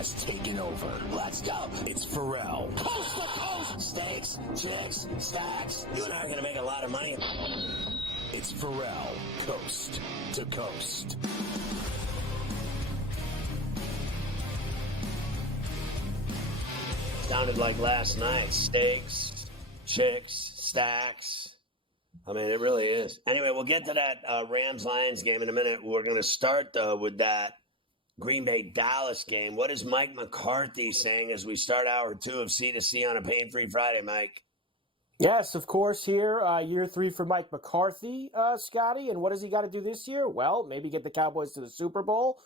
has taken over. Let's go. It's Ferrall. Coast to coast. Steaks, chicks, stacks. You and I are going to make a lot of money. It's Ferrall, coast to coast. Sounded like last night. Steaks, chicks, stacks. I mean, it really is. Anyway, we'll get to that Rams-Lions game in a minute. We're going to start, though, with that Green Bay-Dallas game. What is Mike McCarthy saying as we start hour 2 of C2C on a pain-free Friday, Mike? Yes, of course, here, year 3 for Mike McCarthy, Scotty. And what has he got to do this year? Well, maybe get the Cowboys to the Super Bowl.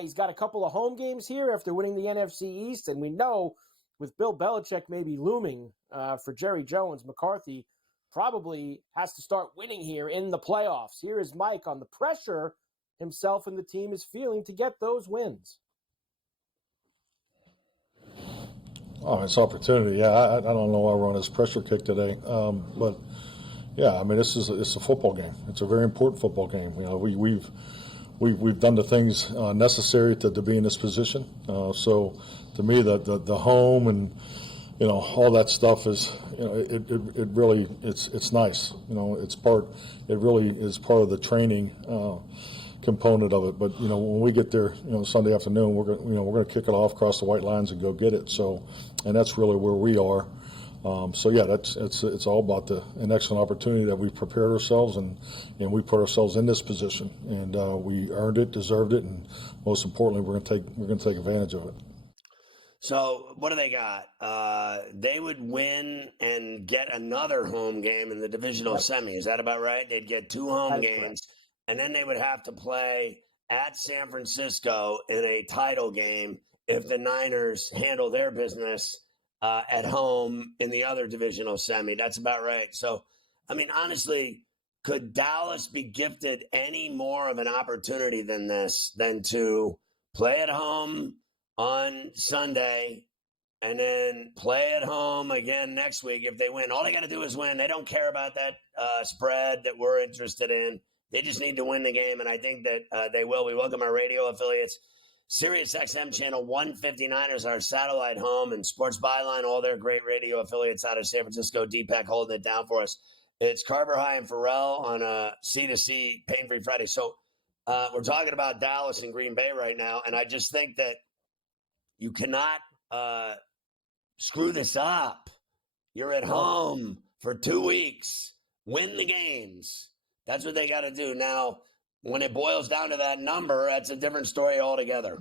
He's got a couple of home games here after winning the NFC East. And we know with Bill Belichick maybe looming for Jerry Jones, McCarthy probably has to start winning here in the playoffs. Here is Mike on the pressure himself and the team is feeling to get those wins. Oh, it's opportunity. Yeah, I don't know why we're on this pressure kick today. But, yeah, I mean, it's a football game. It's a very important football game. You know, we've done the things necessary to be in this position. So, to me, the home and, you know, all that stuff is, you know, it really, it's nice. You know, it really is part of the training component of it. But, you know, when we get there, you know, Sunday afternoon, we're going to kick it off, cross the white lines, and go get it. So, and that's really where we are. So yeah, it's all about an excellent opportunity that we prepared ourselves and we put ourselves in this position, and we earned it, deserved it, and most importantly, we're going to take advantage of it. So what do they got? They would win and get another home game in the divisional semi. Is that about right? They'd get 2 home games, correct. And then they would have to play at San Francisco in a title game if the Niners handle their business at home in the other divisional semi. That's about right. So, I mean, honestly, could Dallas be gifted any more of an opportunity than this, than to play at home on Sunday and then play at home again next week if they win? All they got to do is win. They don't care about that spread that we're interested in. They just need to win the game, and I think that they will. We welcome our radio affiliates. Sirius XM channel 159 is our satellite home, and Sports Byline, all their great radio affiliates out of San Francisco. Deepak holding it down for us. It's Carver High and Ferrall on a C2C Pain-Free Friday. So we're talking about Dallas and Green Bay right now, and I just think that you cannot screw this up. You're at home for 2 weeks. Win the games. That's what they got to do. Now, when it boils down to that number, that's a different story altogether.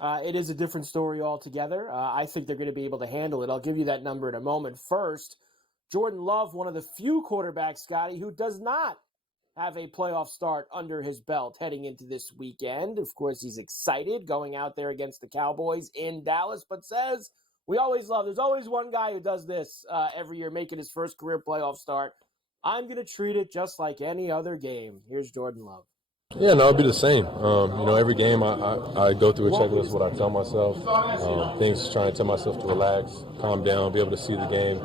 It is a different story altogether. I think they're going to be able to handle it. I'll give you that number in a moment. First, Jordan Love, one of the few quarterbacks, Scotty, who does not have a playoff start under his belt heading into this weekend. Of course, he's excited going out there against the Cowboys in Dallas, but says, there's always one guy who does this every year, making his first career playoff start. I'm going to treat it just like any other game. Here's Jordan Love. Yeah, no, it'll be the same. Every game I go through a checklist, what I tell myself, things trying to tell myself to relax, calm down, be able to see the game,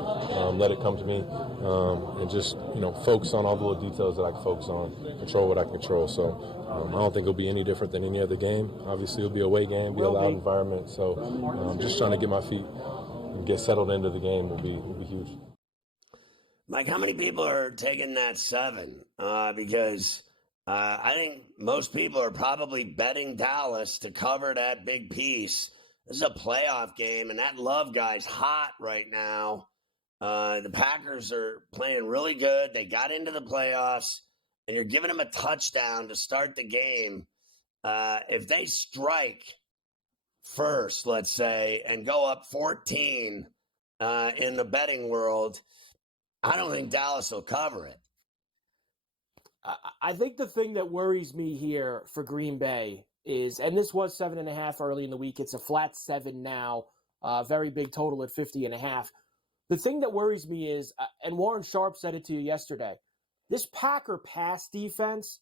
let it come to me, and just, focus on all the little details that I can focus on, control what I control. So I don't think it'll be any different than any other game. Obviously, it'll be a away game, be a loud environment. So just trying to get my feet and get settled into the game will be huge. Mike, how many people are taking that 7? Because I think most people are probably betting Dallas to cover that big piece. This is a playoff game, and that Love guy's hot right now. The Packers are playing really good. They got into the playoffs, and you're giving them a touchdown to start the game. If they strike first, let's say, and go up 14 in the betting world, I don't think Dallas will cover it. I think the thing that worries me here for Green Bay is, and this was 7.5 early in the week, it's a flat 7 now, very big total at 50.5. The thing that worries me is, and Warren Sharp said it to you yesterday, this Packer pass defense,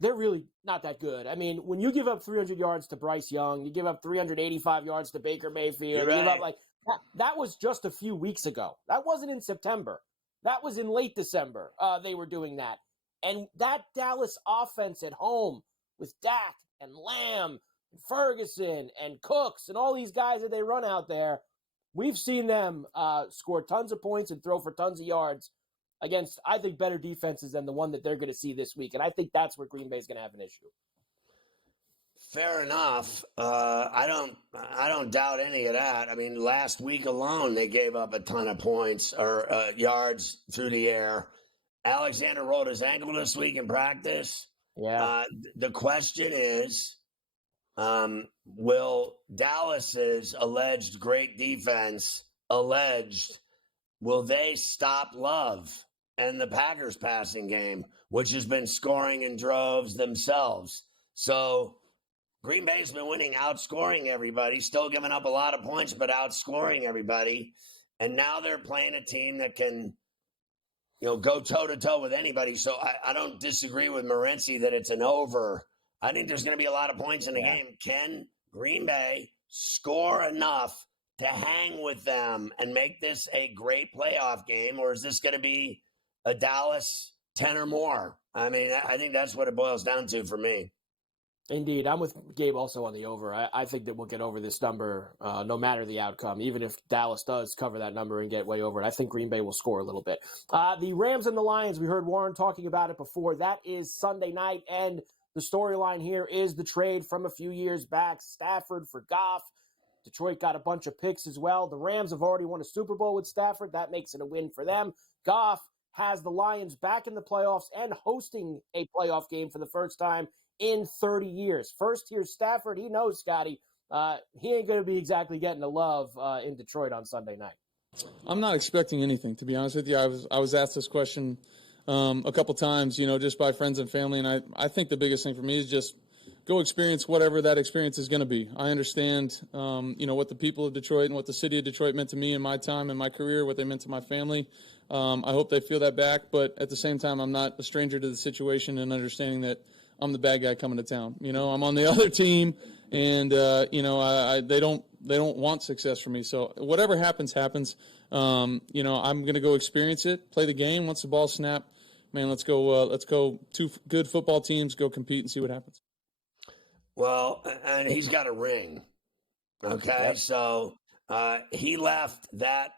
they're really not that good. I mean, when you give up 300 yards to Bryce Young, you give up 385 yards to Baker Mayfield, You're you give right. up that was just a few weeks ago. That wasn't in September. That was in late December. They were doing that. And that Dallas offense at home with Dak and Lamb, Ferguson and Cooks and all these guys that they run out there, we've seen them score tons of points and throw for tons of yards against, I think, better defenses than the one that they're going to see this week. And I think that's where Green Bay is going to have an issue. Fair enough. I don't doubt any of that. I mean, last week alone, they gave up a ton of points or yards through the air. Alexander rolled his ankle this week in practice. Yeah. The question is, will Dallas's alleged great defense, will they stop Love and the Packers passing game, which has been scoring in droves themselves? So Green Bay's been winning, outscoring everybody, still giving up a lot of points, but outscoring everybody. And now they're playing a team that can, go toe-to-toe with anybody. So I don't disagree with Morency that it's an over. I think there's going to be a lot of points in the game. Can Green Bay score enough to hang with them and make this a great playoff game, or is this going to be a Dallas 10 or more? I mean, I think that's what it boils down to for me. Indeed. I'm with Gabe also on the over. I think that we'll get over this number no matter the outcome, even if Dallas does cover that number and get way over it. I think Green Bay will score a little bit. The Rams and the Lions, we heard Warren talking about it before. That is Sunday night, and the storyline here is the trade from a few years back, Stafford for Goff. Detroit got a bunch of picks as well. The Rams have already won a Super Bowl with Stafford. That makes it a win for them. Goff has the Lions back in the playoffs and hosting a playoff game for the first time in 30 years. First, here's Stafford. He knows, Scotty, he ain't going to be exactly getting the love in Detroit on Sunday night. I'm not expecting anything, to be honest with you. I was asked this question a couple times, just by friends and family, and I think the biggest thing for me is just go experience whatever that experience is going to be. I understand, what the people of Detroit and what the city of Detroit meant to me in my time and my career, what they meant to my family. I hope they feel that back, but at the same time, I'm not a stranger to the situation and understanding that I'm the bad guy coming to town. I'm on the other team, and they don't want success for me. So whatever happens. I'm going to go experience it, play the game. Once the ball's snapped, man, let's go. Two good football teams, go compete and see what happens. Well, and he's got a ring. Okay, Yep. So he left that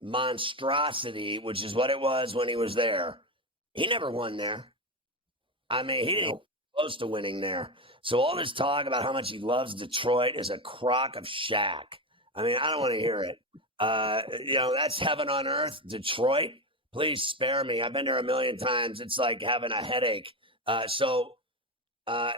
monstrosity, which is what it was when he was there. He never won there. I mean, he didn't. Close to winning there. So all this talk about how much he loves Detroit is a crock of shack. I mean, I don't want to hear it. That's heaven on earth. Detroit, please spare me. I've been there a million times. It's like having a headache. So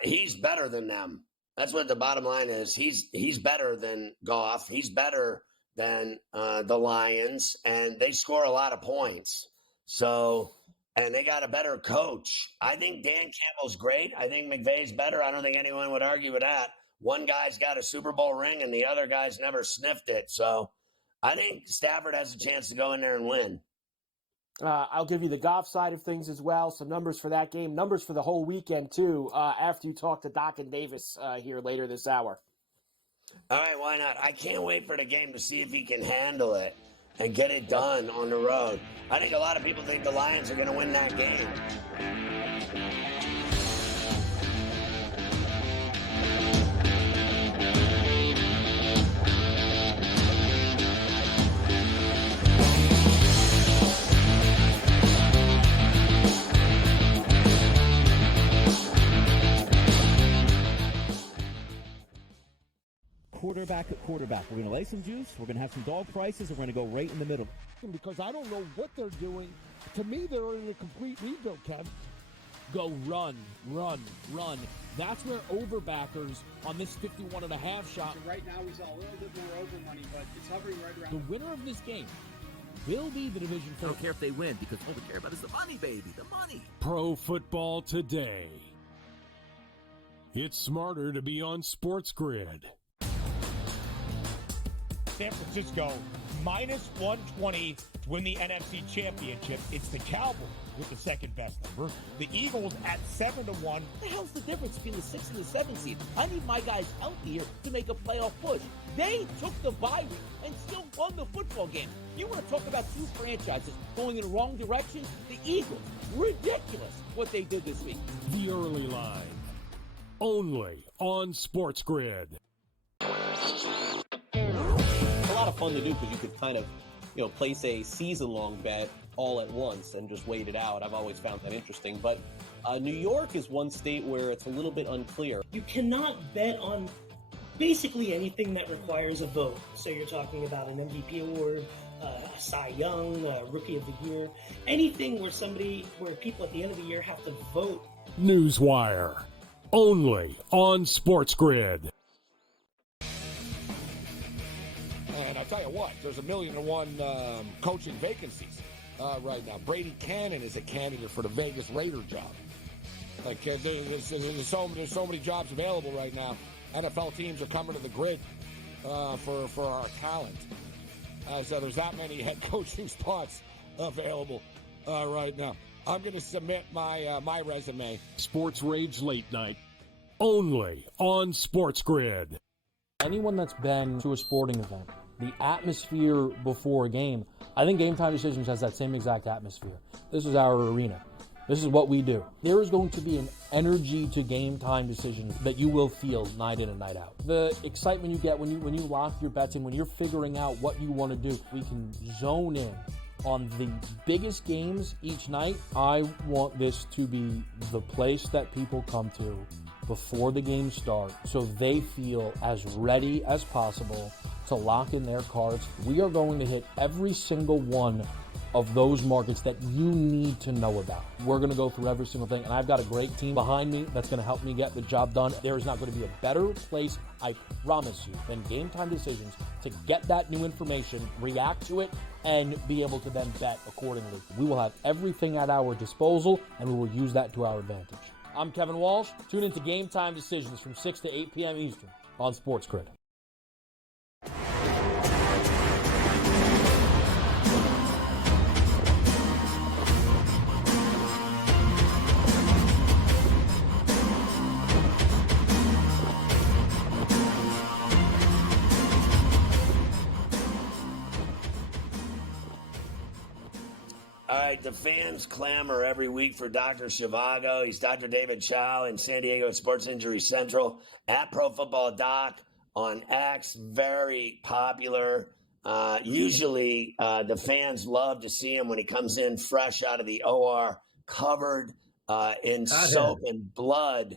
he's better than them. That's what the bottom line is. He's better than Goff. He's better than the Lions, and they score a lot of points. So. And they got a better coach. I think Dan Campbell's great. I think McVay's better. I don't think anyone would argue with that. One guy's got a Super Bowl ring and the other guy's never sniffed it. So I think Stafford has a chance to go in there and win. I'll give you the Goff side of things as well. Some numbers for that game, numbers for the whole weekend too, after you talk to Doc and Davis here later this hour. All right, why not? I can't wait for the game to see if he can handle it and get it done on the road. I think a lot of people think the Lions are going to win that game. Quarterback at quarterback. We're going to lay some juice. We're going to have some dog prices. And we're going to go right in the middle. Because I don't know what they're doing. To me, they're in a complete rebuild, Kev. Go run. That's where overbackers on this 51.5 shot. So right now, we saw a little bit more over money, but it's hovering right around. The winner of this game will be the division. I don't care if they win, because all we care about is the money, baby, the money. Pro Football Today. It's smarter to be on SportsGrid. San Francisco minus 120 to win the NFC Championship. It's the Cowboys with the second best number. The Eagles at 7-1. What the hell's the difference between the 6 and the 7 seed? I need my guys healthy here to make a playoff push. They took the bye week and still won the football game. You want to talk about two franchises going in the wrong direction? The Eagles. Ridiculous what they did this week. The early line. only on SportsGrid. A lot of fun to do because you could kind of, place a season-long bet all at once and just wait it out. I've always found that interesting. But New York is one state where it's a little bit unclear. You cannot bet on basically anything that requires a vote. So you're talking about an MVP award, Cy Young, Rookie of the Year, anything where people at the end of the year have to vote. Newswire, only on SportsGrid. And I tell you what, there's 1,000,001 coaching vacancies right now. Brady Cannon is a candidate for the Vegas Raider job. Like there's so many jobs available right now. NFL teams are coming to the grid for our talent. So there's that many head coaching spots available right now. I'm going to submit my resume. Sports Rage Late Night, only on SportsGrid. Anyone that's been to a sporting event, the atmosphere before a game, I think Game Time Decisions has that same exact atmosphere. This is our arena. This is what we do. There is going to be an energy to Game Time Decisions that you will feel night in and night out. The excitement you get when you lock your bets in, when you're figuring out what you want to do, we can zone in on the biggest games each night. I want this to be the place that people come to before the games start so they feel as ready as possible to lock in their cards. We are going to hit every single one of those markets that you need to know about. We're going to go through every single thing, and I've got a great team behind me that's going to help me get the job done. There is not going to be a better place, I promise you, than Game Time Decisions to get that new information, react to it, and be able to then bet accordingly. We will have everything at our disposal, and we will use that to our advantage. I'm Kevin Walsh. Tune into Game Time Decisions from 6 to 8 p.m. Eastern on SportsGrid. All right, the fans clamor every week for Dr. Zhivago. He's Dr. David Chow in San Diego Sports Injury Central at Pro Football Doc on X. Very popular. Usually the fans love to see him when he comes in fresh out of the OR, covered in soap and blood.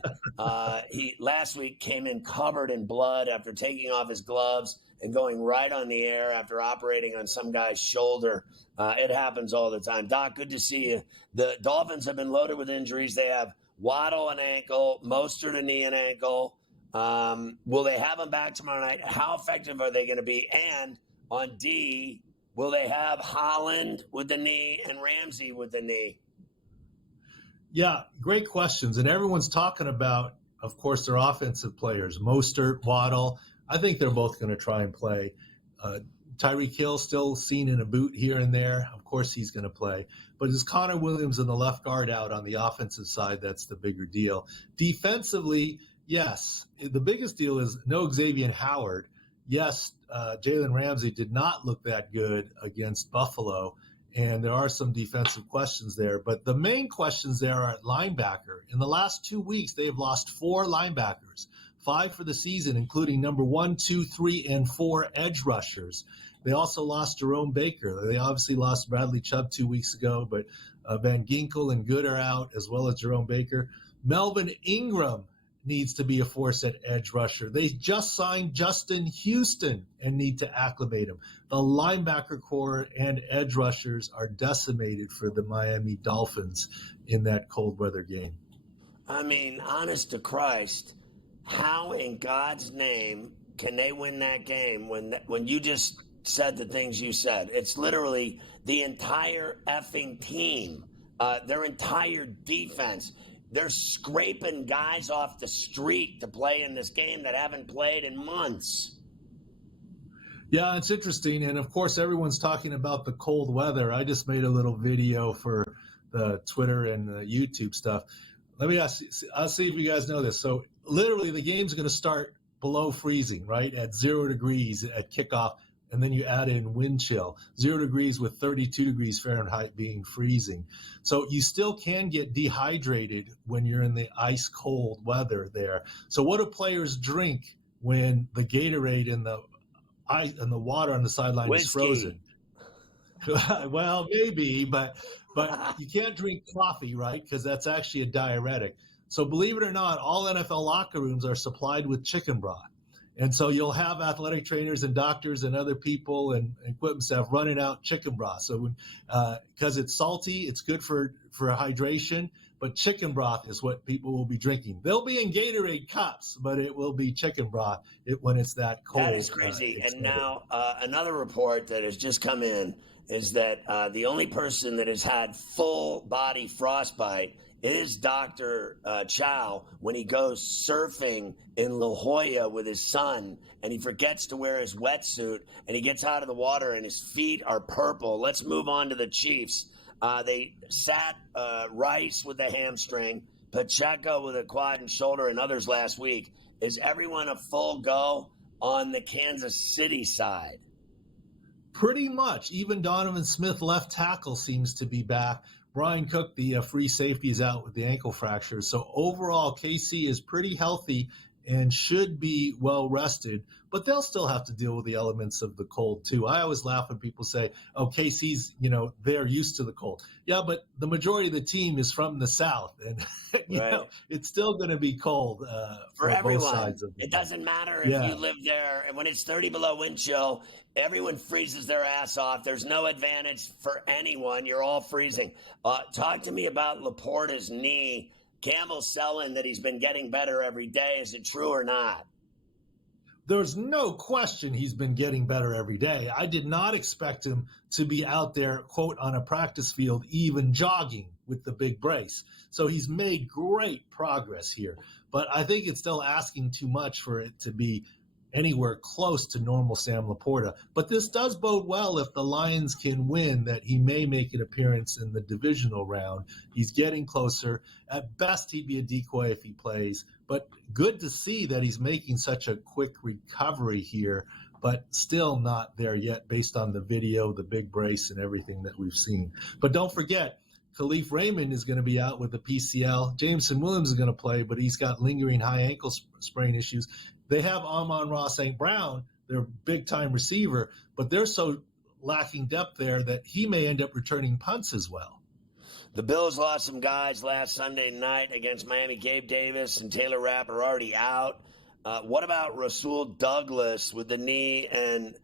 He last week came in covered in blood after taking off his gloves and going right on the air after operating on some guy's shoulder. It happens all the time. Doc, good to see you. The Dolphins have been loaded with injuries. They have Waddle an ankle, Mostert a knee and ankle. Will they have them back tomorrow night? How effective are they going to be? And on D, will they have Holland with the knee and Ramsey with the knee? Yeah, great questions. And everyone's talking about, of course, their offensive players, Mostert, Waddle. I think they're both going to try and play. Tyreek Hill still seen in a boot here and there. Of course he's going to play. But is Connor Williams and the left guard out on the offensive side? That's the bigger deal. Defensively, yes. The biggest deal is no Xavier Howard. Yes, Jalen Ramsey did not look that good against Buffalo, and there are some defensive questions there. But the main questions there are at linebacker. In the last 2 weeks, they have lost 4 linebackers. 5 for the season, including number 1, 2, 3, and 4 edge rushers. They also lost Jerome Baker. They obviously lost Bradley Chubb 2 weeks ago, but Van Ginkel and Good are out, as well as Jerome Baker. Melvin Ingram needs to be a force at edge rusher. They just signed Justin Houston and need to acclimate him. The linebacker core and edge rushers are decimated for the Miami Dolphins in that cold weather game. I mean, honest to Christ, how in God's name can they win that game when you just said the things you said? It's literally the entire effing team, their entire defense. They're scraping guys off the street to play in this game that haven't played in months. Yeah, it's interesting. And, of course, everyone's talking about the cold weather. I just made a little video for the Twitter and the YouTube stuff. Let me ask you, I'll see if you guys know this. So literally the game's going to start below freezing, right, at 0 degrees at kickoff. and then you add in wind chill, 0 degrees with 32 degrees Fahrenheit being freezing. So you still can get dehydrated when you're in the ice cold weather there. So what do players drink when the Gatorade and the ice and the water on the sideline is frozen? Well, maybe, but you can't drink coffee, right? Because that's actually a diuretic. So believe it or not, all NFL locker rooms are supplied with chicken broth. And so you'll have athletic trainers and doctors and other people and equipment staff running out chicken broth. So because it's salty, it's good for hydration, but chicken broth is what people will be drinking. They'll be in Gatorade cups, but it will be chicken broth when it's that cold. That is crazy. And now another report that has just come in is that the only person that has had full body frostbite is Dr. Chow when he goes surfing in La Jolla with his son and he forgets to wear his wetsuit and he gets out of the water and his feet are purple. Let's move on to the Chiefs. They sat Rice with the hamstring, Pacheco with a quad and shoulder, and others last week. Is everyone a full go on the Kansas City side? Pretty much. Even Donovan Smith, left tackle, seems to be back. Brian Cook, the free safety, is out with the ankle fracture. So overall, KC is pretty healthy and should be well rested, but they'll still have to deal with the elements of the cold too. I always laugh when people say, oh, KC's, they're used to the cold. Yeah, but the majority of the team is from the South, and it's still going to be cold for everyone. Both sides of it doesn't matter if you live there, and when it's 30 below wind chill, everyone freezes their ass off. There's no advantage for anyone. You're all freezing. Talk to me about Laporta's knee. Campbell's selling that he's been getting better every day. Is it true or not? There's no question he's been getting better every day. I did not expect him to be out there, quote, on a practice field, even jogging with the big brace. So he's made great progress here. But I think it's still asking too much for it to be anywhere close to normal Sam Laporta. But this does bode well if the Lions can win, that he may make an appearance in the divisional round. He's getting closer. At best, he'd be a decoy if he plays. But good to see that he's making such a quick recovery here, but still not there yet based on the video, the big brace, and everything that we've seen. But don't forget, Khalif Raymond is going to be out with the PCL. Jameson Williams is going to play, but he's got lingering high ankle sprain issues. They have Amon-Ra St. Brown, their big-time receiver, but they're so lacking depth there that he may end up returning punts as well. The Bills lost some guys last Sunday night against Miami. Gabe Davis and Taylor Rapp are already out. What about Rasul Douglas with the knee and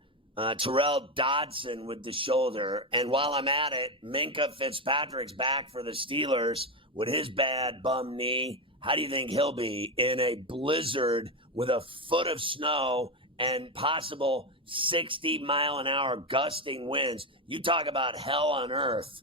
Terrell Dodson with the shoulder? And while I'm at it, Minkah Fitzpatrick's back for the Steelers with his bad bum knee. How do you think he'll be in a blizzard with a foot of snow and possible 60-mile-an-hour gusting winds? You talk about hell on earth.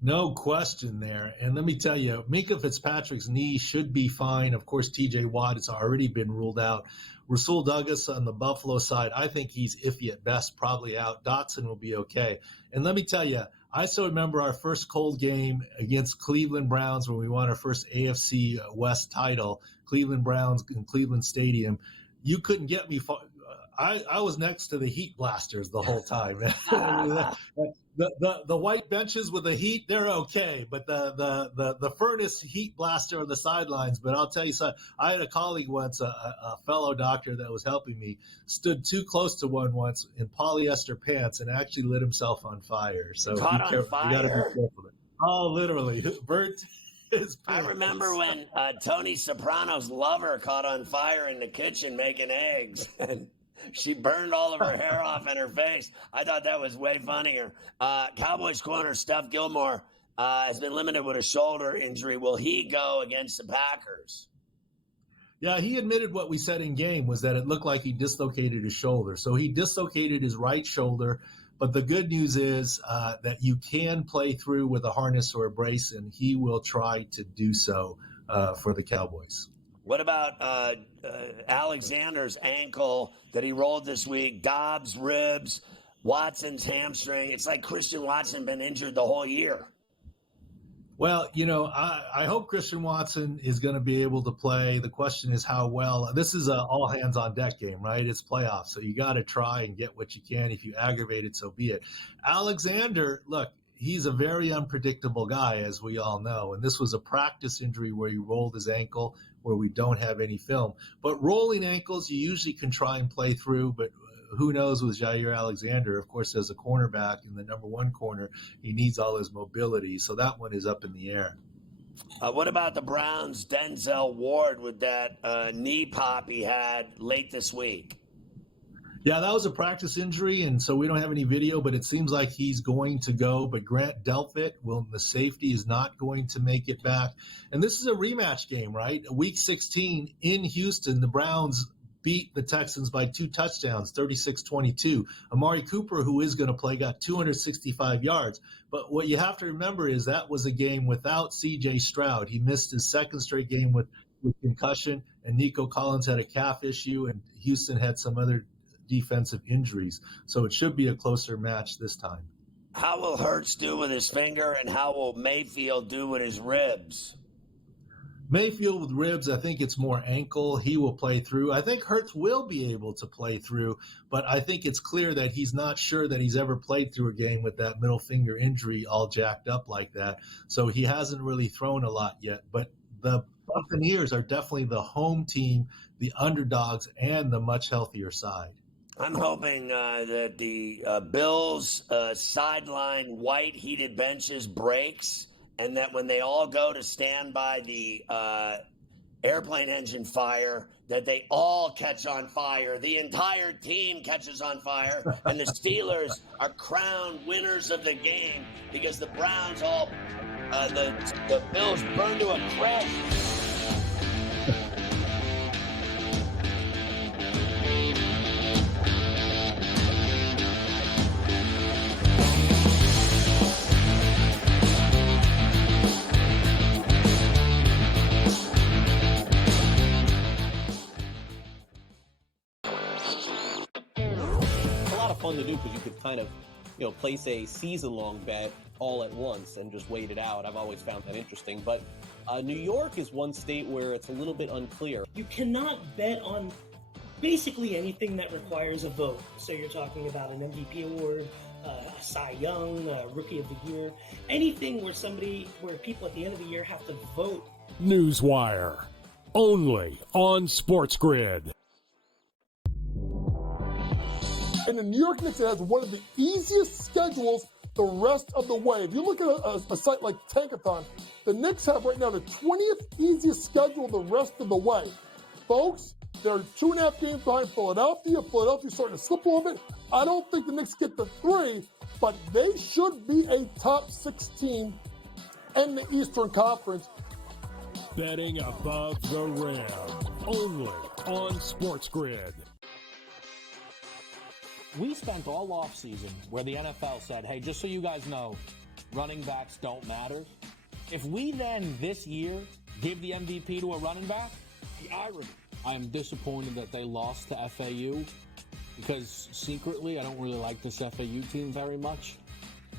No question there. And let me tell you, Minkah Fitzpatrick's knee should be fine. Of course, TJ Watt has already been ruled out. Rasul Douglas on the Buffalo side, I think he's iffy at best, probably out. Dotson will be okay. And let me tell you, I still remember our first cold game against Cleveland Browns when we won our first AFC West title, Cleveland Browns in Cleveland Stadium. You couldn't get me far. I was next to the heat blasters the whole time. The white benches with the heat, they're okay, but the furnace heat blaster on the sidelines. But I'll tell you something. I had a colleague once, a fellow doctor that was helping me, stood too close to one once in polyester pants and actually lit himself on fire. So Caught on fire? You got to be careful. Oh, literally burnt. I remember when Tony Soprano's lover caught on fire in the kitchen making eggs, and she burned all of her hair off and her face. I thought that was way funnier. Cowboys corner Steph Gilmore has been limited with a shoulder injury. Will he go against the Packers? Yeah, he admitted what we said in game was that it looked like he dislocated his shoulder. So he dislocated his right shoulder. But the good news is that you can play through with a harness or a brace, and he will try to do so for the Cowboys. What about Alexander's ankle that he rolled this week? Dobbs' ribs, Watson's hamstring. It's like Christian Watson been injured the whole year. Well, I hope Christian Watson is going to be able to play. The question is how well. This is a all hands on deck game, right? It's playoffs, so you got to try and get what you can. If you aggravate it, so be it. Alexander, look, he's a very unpredictable guy, as we all know. And this was a practice injury where he rolled his ankle, where we don't have any film. But rolling ankles, you usually can try and play through, but who knows with Jair Alexander? Of course, as a cornerback in the number one corner, he needs all his mobility. So that one is up in the air. What about the Browns' Denzel Ward with that knee pop he had late this week? Yeah, that was a practice injury, and so we don't have any video, but it seems like he's going to go. But Grant Delpit, the safety, is not going to make it back. And this is a rematch game, right? Week 16 in Houston, the Browns beat the Texans by 2 touchdowns, 36-22. Amari Cooper, who is going to play, got 265 yards. But what you have to remember is that was a game without C.J. Stroud. He missed his second straight game with concussion, and Nico Collins had a calf issue, and Houston had some other defensive injuries. So it should be a closer match this time. How will Hurts do with his finger, and how will Mayfield do with his ribs? Mayfield with ribs, I think it's more ankle. He will play through. I think Hurts will be able to play through, but I think it's clear that he's not sure that he's ever played through a game with that middle finger injury all jacked up like that. So he hasn't really thrown a lot yet. But the Buccaneers are definitely the home team, the underdogs, and the much healthier side. I'm hoping that the Bills' sideline white heated benches breaks, and that when they all go to stand by the airplane engine fire, that they all catch on fire. The entire team catches on fire, and the Steelers are crowned winners of the game because the Browns the Bills burned to a crisp. Fun to do because you could kind of, place a season-long bet all at once and just wait it out. I've always found that interesting. But New York is one state where it's a little bit unclear. You cannot bet on basically anything that requires a vote. So you're talking about an MVP award, a Cy Young, a Rookie of the Year, anything where people at the end of the year have to vote. Newswire, only on SportsGrid. And the New York Knicks has one of the easiest schedules the rest of the way. If you look at a site like Tankathon, the Knicks have right now the 20th easiest schedule the rest of the way. Folks, they're 2.5 games behind Philadelphia. Philadelphia's starting to slip a little bit. I don't think the Knicks get to 3, but they should be a top 6 team in the Eastern Conference. Betting above the rim, only on SportsGrid. We spent all offseason where the NFL said, hey, just so you guys know, running backs don't matter. If we then this year give the MVP to a running back, the irony. I'm disappointed that they lost to FAU because secretly I don't really like this FAU team very much.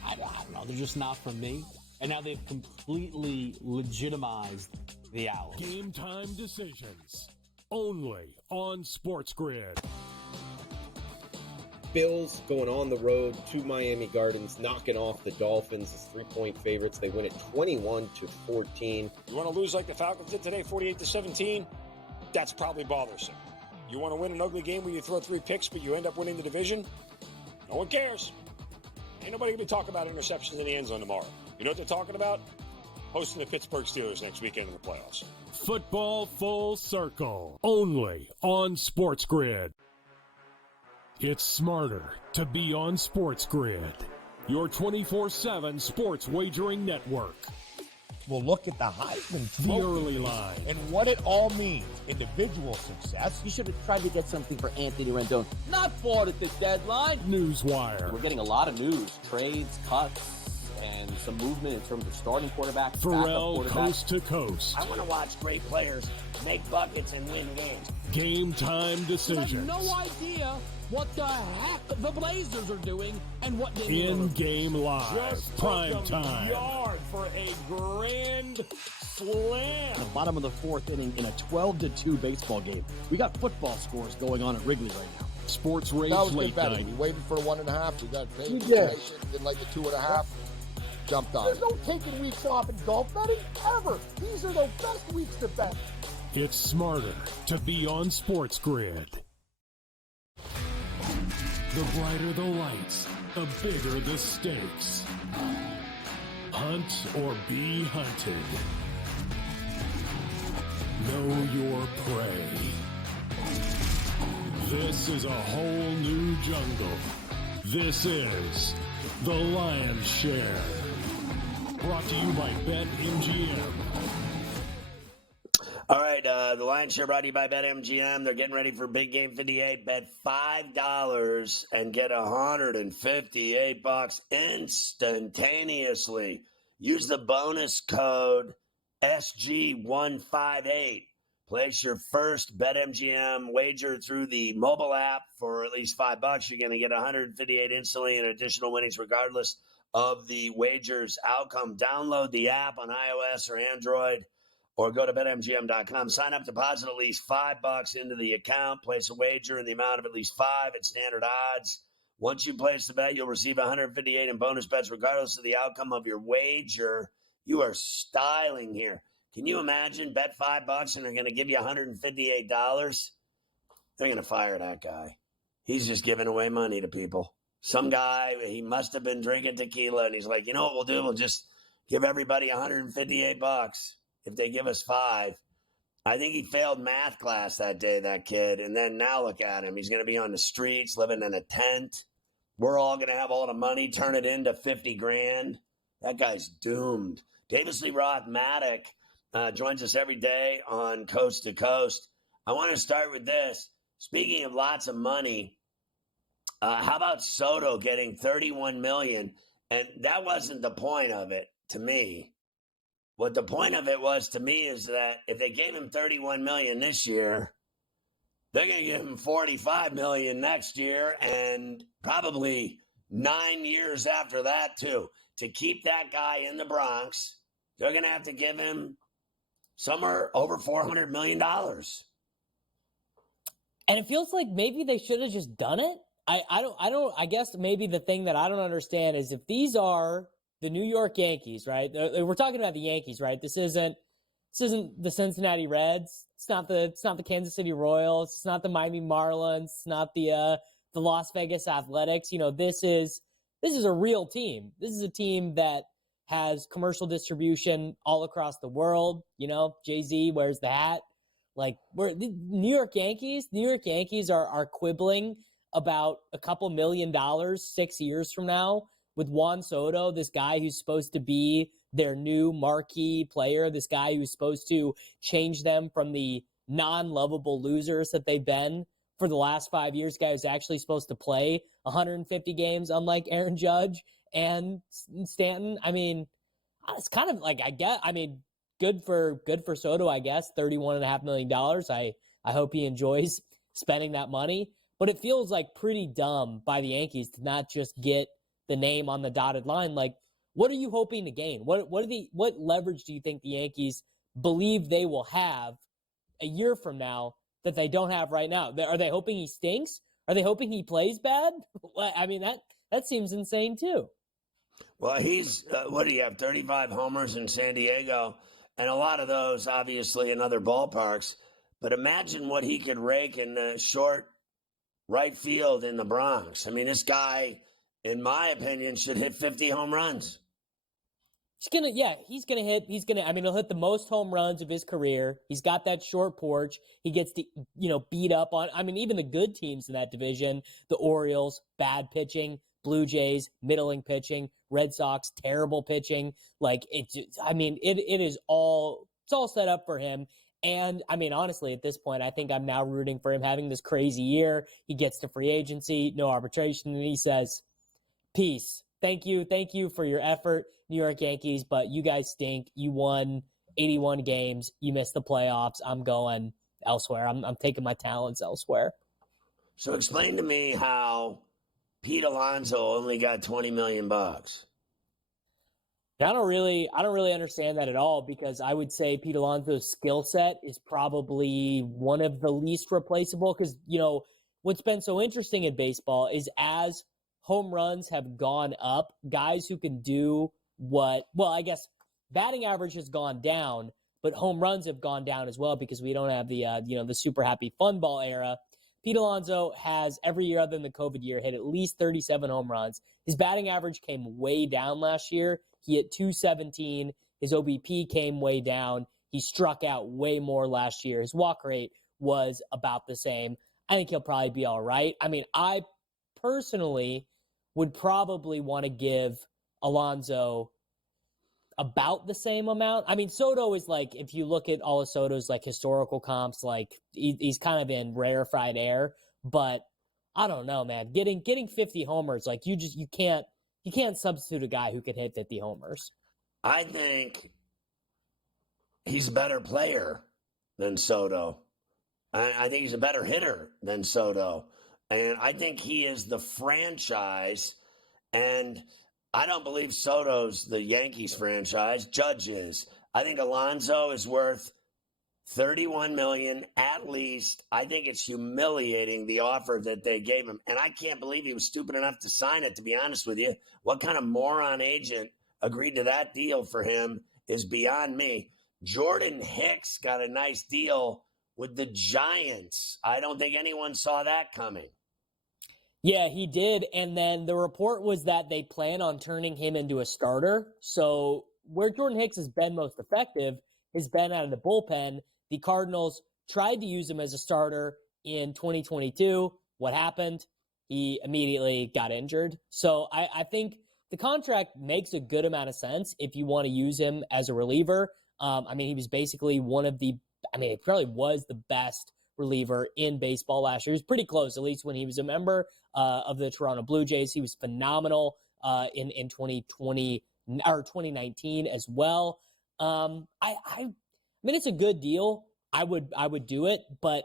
I don't know. They're just not for me. And now they've completely legitimized the Owls. Game time decisions, only on SportsGrid. Bills going on the road to Miami Gardens, knocking off the Dolphins as 3-point favorites. They win it 21-14. You want to lose like the Falcons did today, 48-17? That's probably bothersome. You want to win an ugly game where you throw 3 picks, but you end up winning the division? No one cares. Ain't nobody going to be talking about interceptions in the end zone tomorrow. You know what they're talking about? Hosting the Pittsburgh Steelers next weekend in the playoffs. Football Full Circle, only on SportsGrid. It's smarter to be on SportsGrid, your 24/7 sports wagering network. We'll look at the Heisman Trophy, the early line, and what it all means. Individual success. You should have tried to get something for Anthony Rendon. Not bought at the deadline. Newswire. We're getting a lot of news, trades, cuts, and some movement in terms of starting quarterbacks, Ferrall, backup quarterbacks. coast to coast. I want to watch great players make buckets and win games. Game time You decisions. have no idea what the heck the Blazers are doing and what they In-game live. Just Prime took them time. yard for a grand slam. The bottom of the fourth inning in a 12-2 baseball game. We got football scores going on at Wrigley right now. Sports Rage That was Late good betting. Night. We waited for 1.5. We got paid. We did. Did like the 2.5. Jumped on There's it. no taking weeks off in golf betting ever. These are the best weeks to bet. It's smarter to be on SportsGrid. The brighter the lights, the bigger the stakes. Hunt or be hunted. Know your prey. This is a whole new jungle. This is The Lion's Share. Brought to you by BetMGM. All right, the Lion's Share brought to you by BetMGM. They're getting ready for Big Game 58. Bet $5 and get $158 instantaneously. Use the bonus code SG158. Place your first BetMGM wager through the mobile app for at least $5. You're going to get 158 instantly and additional winnings regardless of the wager's outcome. Download the app on iOS or Android or go to BetMGM.com. Sign up, deposit at least $5 into the account. Place a wager in the amount of at least $5 at standard odds. Once you place the bet, you'll receive 158 in bonus bets regardless of the outcome of your wager. You are styling here. Can you imagine? Bet $5 and they're going to give you $158. They're going to fire that guy. He's just giving away money to people. Some guy, he must have been drinking tequila, and he's like, you know what we'll do? We'll just give everybody $158 if they give us $5. I think he failed math class that day, that kid. And then now look at him. He's going to be on the streets, living in a tent. We're all going to have all the money, turn it into $50,000. That guy's doomed. Davis Lee Roth-Matic joins us every day on Coast to Coast. I want to start with this. Speaking of lots of money, how about Soto getting $31 million? And that wasn't the point of it to me. What the point of it was to me is that if they gave him $31 million this year, they're going to give him $45 million next year and probably 9 years after that too. To keep that guy in the Bronx, they're going to have to give him somewhere over $400 million. And it feels like maybe they should have just done it. I guess maybe the thing that I don't understand is if these are the New York Yankees, right? We're talking about the Yankees, right? This isn't the Cincinnati Reds. It's not the Kansas City Royals. It's not the Miami Marlins. It's not the Las Vegas Athletics. You know, this is a real team. This is a team that has commercial distribution all across the world. You know, Jay-Z wears the hat. Like, the New York Yankees are quibbling about a couple $1 million 6 years from now with Juan Soto, this guy who's supposed to be their new marquee player, this guy who's supposed to change them from the non-lovable losers that they've been for the last 5 years, guy who's actually supposed to play 150 games, unlike Aaron Judge and Stanton. I mean, it's kind of like, good for Soto, I guess, $31.5 million. I hope he enjoys spending that money, but it feels like pretty dumb by the Yankees to not just get the name on the dotted line. Like, what are you hoping to gain? What leverage do you think the Yankees believe they will have a year from now that they don't have right now? Are they hoping he stinks? Are they hoping he plays bad? I mean, that seems insane too. Well, he's, what do you have, 35 homers in San Diego, and a lot of those, obviously, in other ballparks. But imagine what he could rake in the short right field in the Bronx. I mean, this guy, in my opinion, should hit 50 home runs. He'll hit the most home runs of his career. He's got that short porch. He gets to, beat up on, even the good teams in that division, the Orioles, bad pitching, Blue Jays, middling pitching, Red Sox, terrible pitching. Like, it is all set up for him. And honestly, at this point, I think I'm now rooting for him having this crazy year. He gets to free agency, no arbitration, and he says, peace. Thank you for your effort, New York Yankees, but you guys stink. You won 81 games. You missed the playoffs. I'm going elsewhere. I'm taking my talents elsewhere. So explain to me how Pete Alonso only got $20 million. I don't really understand that at all, because I would say Pete Alonso's skill set is probably one of the least replaceable. Because, what's been so interesting in baseball is as home runs have gone up, guys who can do I guess batting average has gone down, but home runs have gone down as well, because we don't have the super happy fun ball era. Pete Alonso has, every year other than the COVID year, hit at least 37 home runs. His batting average came way down last year. He hit 217. His OBP came way down. He struck out way more last year. His walk rate was about the same. I think he'll probably be all right. I mean, I personally would probably want to give Alonso about the same amount. I mean, Soto is like, if you look at all of Soto's like historical comps, like he's kind of in rarefied air, but I don't know, man. Getting 50 homers, like you can't substitute a guy who can hit 50 homers. I think he's a better player than Soto. I think he's a better hitter than Soto. And I think he is the franchise. And I don't believe Soto's the Yankees franchise. Judge is. I think Alonso is worth $31 million at least. I think it's humiliating, the offer that they gave him. And I can't believe he was stupid enough to sign it, to be honest with you. What kind of moron agent agreed to that deal for him is beyond me. Jordan Hicks got a nice deal with the Giants. I don't think anyone saw that coming. Yeah, he did. And then the report was that they plan on turning him into a starter. So where Jordan Hicks has been most effective has been out of the bullpen. The Cardinals tried to use him as a starter in 2022. What happened? He immediately got injured. So I think the contract makes a good amount of sense if you want to use him as a reliever. He was basically he probably was the best reliever in baseball last year. He was pretty close, at least when he was a member of the Toronto Blue Jays. He was phenomenal in 2020 or 2019 as well. It's a good deal. I would do it, but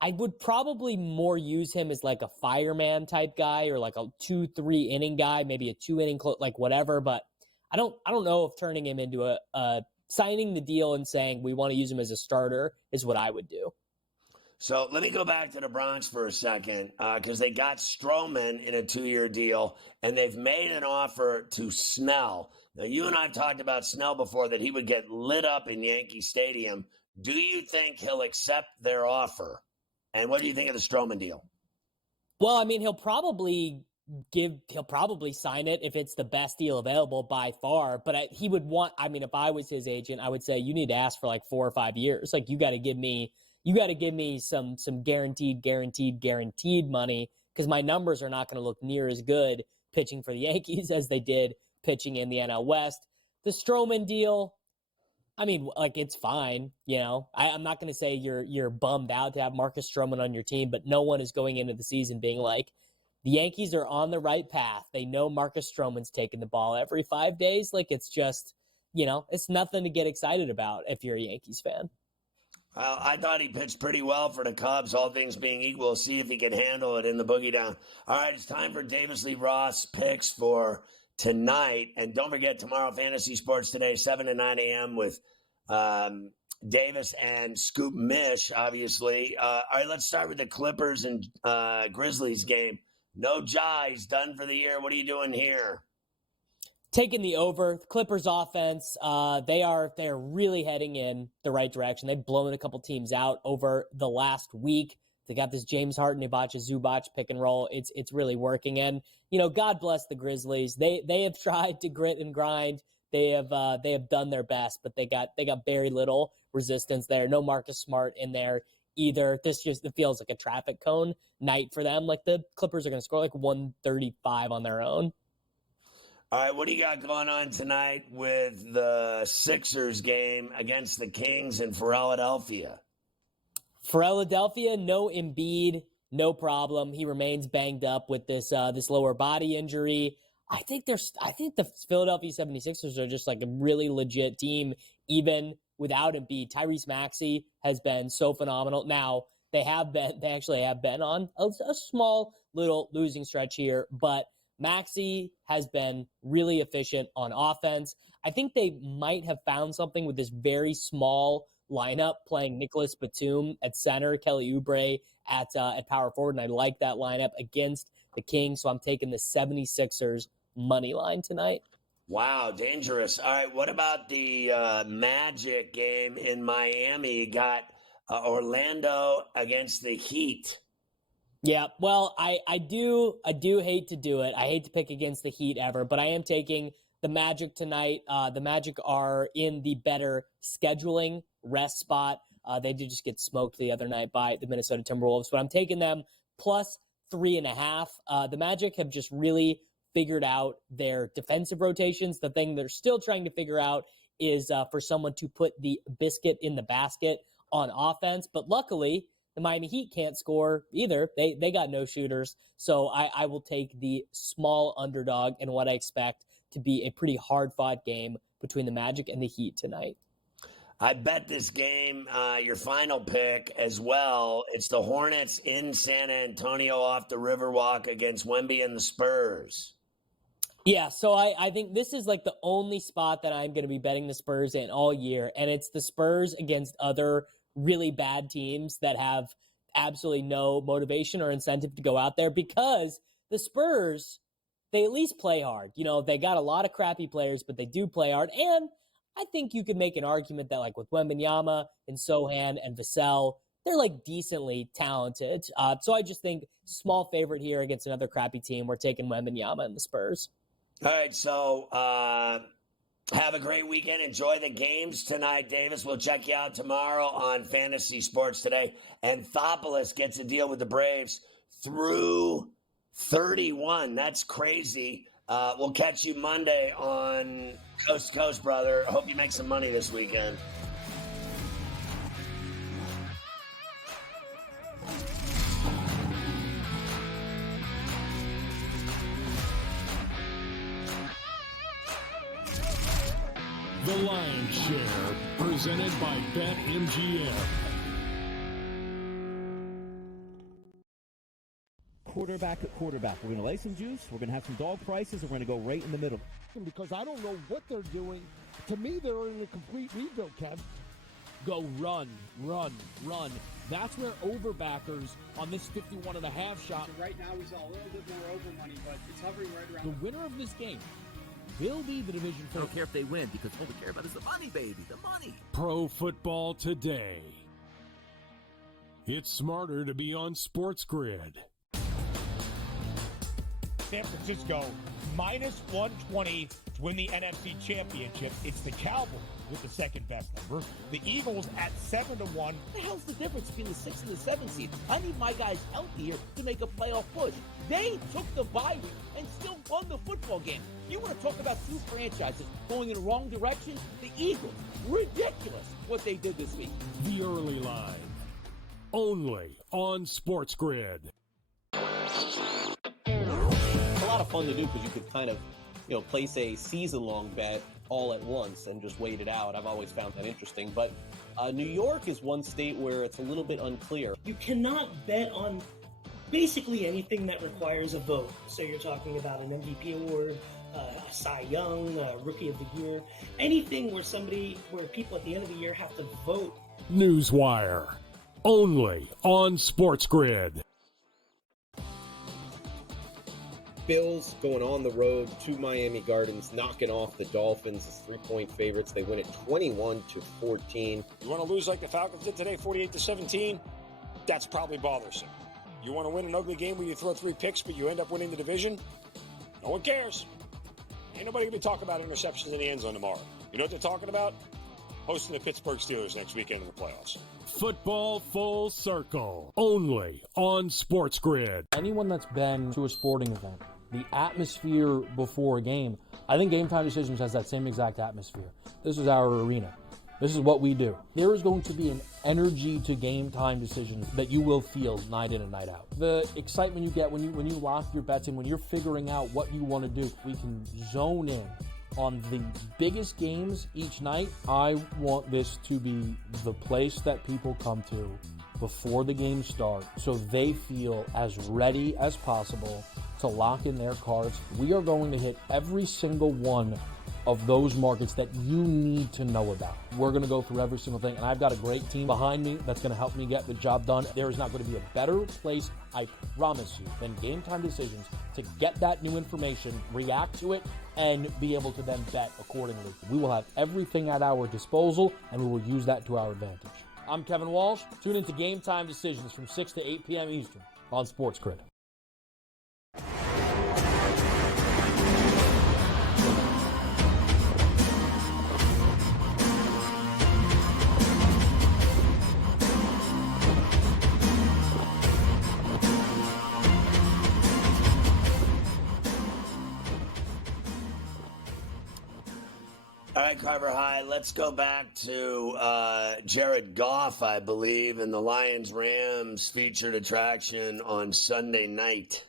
I would probably more use him as like a fireman type guy, or like a 2-3 inning guy, maybe a 2 inning like whatever. But I don't know if turning him into a signing the deal and saying we want to use him as a starter is what I would do. So let me go back to the Bronx for a second, because they got Stroman in a 2-year deal, and they've made an offer to Snell. Now, you and I have talked about Snell before, that he would get lit up in Yankee Stadium. Do you think he'll accept their offer? And what do you think of the Stroman deal? Well, he'll probably sign it if it's the best deal available by far. But he would want, if I was his agent, I would say you need to ask for like 4 or 5 years. Like you got to give me some guaranteed money, because my numbers are not going to look near as good pitching for the Yankees as they did pitching in the NL West. The Stroman deal, it's fine. I'm not going to say you're bummed out to have Marcus Stroman on your team, but no one is going into the season being like, the Yankees are on the right path. They know Marcus Stroman's taking the ball every 5 days. Like, it's just, it's nothing to get excited about if you're a Yankees fan. Well, I thought he pitched pretty well for the Cubs, all things being equal. See if he can handle it in the boogie down. All right, it's time for Davis Lee Ross picks for tonight. And don't forget, tomorrow, Fantasy Sports Today, 7 to 9 a.m. with Davis and Scoop Mish, obviously. All right, let's start with the Clippers and Grizzlies game. No Ja, he's done for the year. What are you doing here? Taking the over. The Clippers offense, they're really heading in the right direction. They've blown a couple teams out over the last week. They got this James Harden, Ibaka, Zubac pick and roll. It's really working. And, God bless the Grizzlies. They have tried to grit and grind. They have done their best, but they got very little resistance there. No Marcus Smart in there either. It feels like a traffic cone night for them. Like, the Clippers are going to score like 135 on their own. All right, what do you got going on tonight with the Sixers game against the Kings in Philadelphia? Philadelphia, no Embiid, no problem. He remains banged up with this lower body injury. I think the Philadelphia 76ers are just like a really legit team, even without Embiid. Tyrese Maxey has been so phenomenal. Now, they actually have been on a small little losing stretch here, but Maxey has been really efficient on offense. I think they might have found something with this very small lineup playing Nicholas Batum at center, Kelly Oubre at power forward, and I like that lineup against the Kings, so I'm taking the 76ers money line tonight. Wow, dangerous. All right, what about the Magic game in Miami? Got Orlando against the Heat. Yeah, well, I do hate to do it. I hate to pick against the Heat ever, but I am taking the Magic tonight. The Magic are in the better scheduling rest spot. They did just get smoked the other night by the Minnesota Timberwolves, but I'm taking them plus 3.5. The Magic have just really figured out their defensive rotations. The thing they're still trying to figure out is for someone to put the biscuit in the basket on offense. But luckily, the Miami Heat can't score either. They got no shooters. So I will take the small underdog in what I expect to be a pretty hard-fought game between the Magic and the Heat tonight. I bet this game, your final pick as well. It's the Hornets in San Antonio off the Riverwalk against Wemby and the Spurs. Yeah, so I think this is like the only spot that I'm going to be betting the Spurs in all year, and it's the Spurs against other really bad teams that have absolutely no motivation or incentive to go out there, because the Spurs, they at least play hard. You know, they got a lot of crappy players, but they do play hard, and I think you could make an argument that like with Wembanyama and Sohan and Vassell, they're like decently talented. So I just think small favorite here against another crappy team. We're taking Wembanyama and the Spurs. All right, so have a great weekend. Enjoy the games tonight, Davis. We'll check you out tomorrow on Fantasy Sports Today. Anthopoulos gets a deal with the Braves through 31. That's crazy. We'll catch you Monday on Coast to Coast, brother. I hope you make some money this weekend. The Lion's Share, presented by BetMGM. Quarterback at quarterback. We're going to lay some juice. We're going to have some dog prices. And we're going to go right in the middle. Because I don't know what they're doing. To me, they're in a complete rebuild, Kev. Go run, run, run. That's where overbackers on this 51.5 shot. So right now, he's a little bit more over money, but it's hovering right around. The winner of this game will be the division I don't care if they win, because all we care about is the money, baby, the money. Pro Football Today. It's smarter to be on SportsGrid. San Francisco minus 120 to win the NFC Championship. It's the Cowboys with the second best number. The Eagles at 7-1. What the hell's the difference between the 6 and the 7 seed? I need my guys healthy here to make a playoff push. They took the bye week and still won the football game. You want to talk about two franchises going in the wrong direction? The Eagles, ridiculous what they did this week. The Early Line, only on SportsGrid. It's a lot of fun to do because you could kind of, place a season-long bet all at once and just wait it out. I've always found that interesting. But New York is one state where it's a little bit unclear. You cannot bet on basically anything that requires a vote. So you're talking about an MVP award, a Cy Young, Rookie of the Year, anything where people at the end of the year have to vote. Newswire, only on SportsGrid. Bills going on the road to Miami Gardens, knocking off the Dolphins as 3-point favorites. They win it 21-14. You want to lose like the Falcons did today, 48-17? That's probably bothersome. You want to win an ugly game where you throw 3 picks, but you end up winning the division? No one cares. Ain't nobody going to be talking about interceptions in the end zone tomorrow. You know what they're talking about? Hosting the Pittsburgh Steelers next weekend in the playoffs. Football Full Circle, only on SportsGrid. Anyone that's been to a sporting event, the atmosphere before a game, I think Game Time Decisions has that same exact atmosphere. This was our arena. This is what we do. There is going to be an energy to game time decisions that you will feel night in and night out. The excitement you get when you lock your bets in, when you're figuring out what you want to do, we can zone in on the biggest games each night. I want this to be the place that people come to before the games start so they feel as ready as possible to lock in their cards. We are going to hit every single one of those markets that you need to know about. We're going to go through every single thing, and I've got a great team behind me that's going to help me get the job done. There is not going to be a better place, I promise you, than Game Time Decisions to get that new information, react to it, and be able to then bet accordingly. We will have everything at our disposal, and we will use that to our advantage. I'm Kevin Walsh. Tune into Game Time Decisions from 6 to 8 p.m. Eastern on SportsGrid. All right, Carver High, let's go back to Jared Goff, I believe, and the Lions-Rams featured attraction on Sunday night.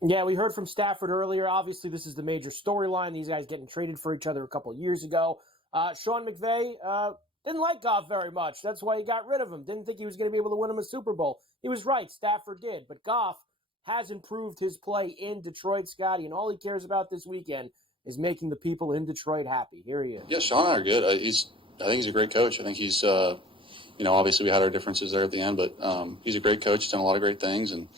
Yeah, we heard from Stafford earlier. Obviously, this is the major storyline. These guys getting traded for each other a couple of years ago. Sean McVay didn't like Goff very much. That's why he got rid of him. Didn't think he was going to be able to win him a Super Bowl. He was right. Stafford did. But Goff has improved his play in Detroit, Scotty, and all he cares about this weekend is making the people in Detroit happy. Here he is. Yeah, Sean and I are good. I think he's a great coach. I think he's, obviously we had our differences there at the end, but he's a great coach. He's done a lot of great things, and,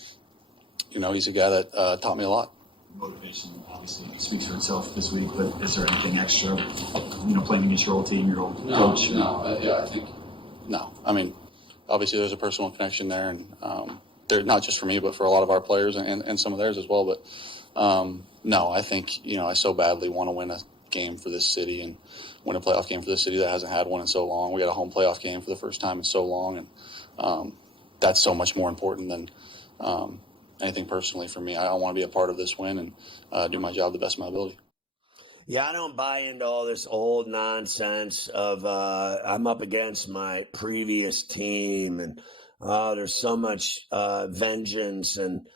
he's a guy that taught me a lot. Motivation obviously speaks for itself this week, but is there anything extra, playing against your old team, your old coach? No. I mean, obviously there's a personal connection there, and they're not just for me, but for a lot of our players and some of theirs as well. But no, I think, I so badly want to win a game for this city and win a playoff game for this city that hasn't had one in so long. We got a home playoff game for the first time in so long, and that's so much more important than anything personally for me. I want to be a part of this win and do my job the best of my ability. Yeah, I don't buy into all this old nonsense of I'm up against my previous team and there's so much vengeance and,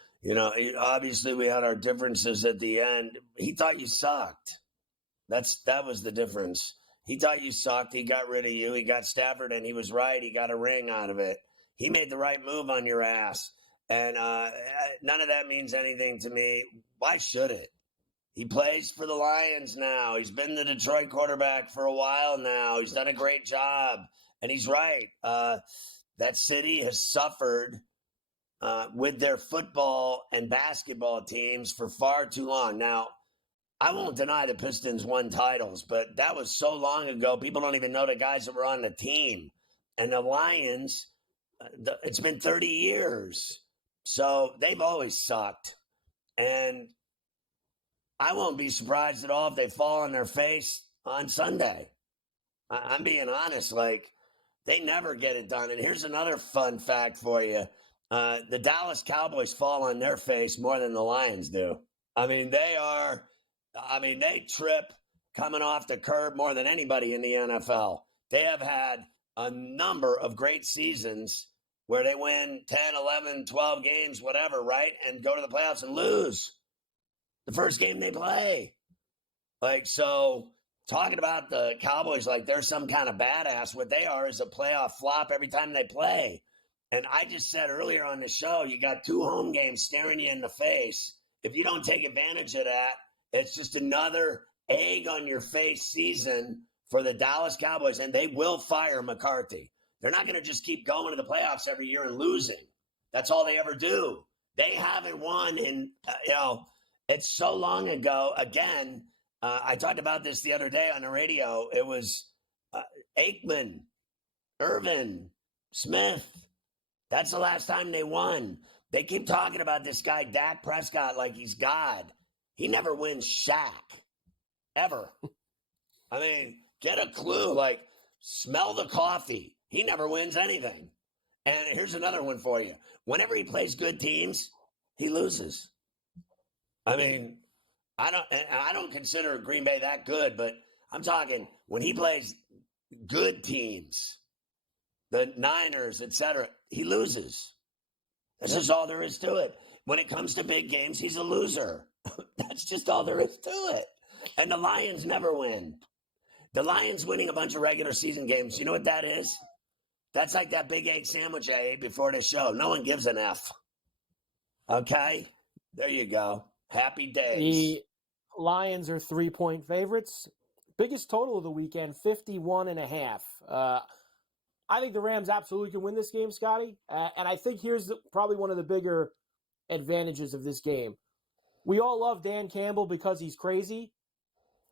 obviously we had our differences at the end. He thought you sucked. That was the difference. He thought you sucked. He got rid of you. He got Stafford, and he was right. He got a ring out of it. He made the right move on your ass. And none of that means anything to me. Why should it? He plays for the Lions now. He's been the Detroit quarterback for a while now. He's done a great job. And he's right. That city has suffered with their football and basketball teams for far too long. Now, I won't deny the Pistons won titles, but that was so long ago. People don't even know the guys that were on the team. And the Lions, it's been 30 years. So they've always sucked. And I won't be surprised at all if they fall on their face on Sunday. I'm being honest. They never get it done. And here's another fun fact for you. The Dallas Cowboys fall on their face more than the Lions do. They trip coming off the curb more than anybody in the NFL. They have had a number of great seasons where they win 10, 11, 12 games, whatever, right? And go to the playoffs and lose the first game they play. So talking about the Cowboys like they're some kind of badass, what they are is a playoff flop every time they play. And I just said earlier on the show, you got 2 home games staring you in the face. If you don't take advantage of that, it's just another egg on your face season for the Dallas Cowboys, and they will fire McCarthy. They're not going to just keep going to the playoffs every year and losing. That's all they ever do. They haven't won in, it's so long ago. Again, I talked about this the other day on the radio. It was Aikman, Irvin, Smith. That's the last time they won. They keep talking about this guy, Dak Prescott, like he's God. He never wins Shaq, ever. Get a clue. Smell the coffee. He never wins anything. And here's another one for you. Whenever he plays good teams, he loses. I don't consider Green Bay that good, but I'm talking when he plays good teams, the Niners, etc., he loses. That's just all there is to it. When it comes to big games, he's a loser. That's just all there is to it. And the Lions never win. The Lions winning a bunch of regular season games, you know what that is? That's like that big egg sandwich I ate before the show. No one gives an F. Okay? There you go. Happy days. The Lions are 3-point favorites. Biggest total of the weekend, 51.5. I think the Rams absolutely can win this game, Scotty. And I think here's probably one of the bigger advantages of this game. We all love Dan Campbell because he's crazy.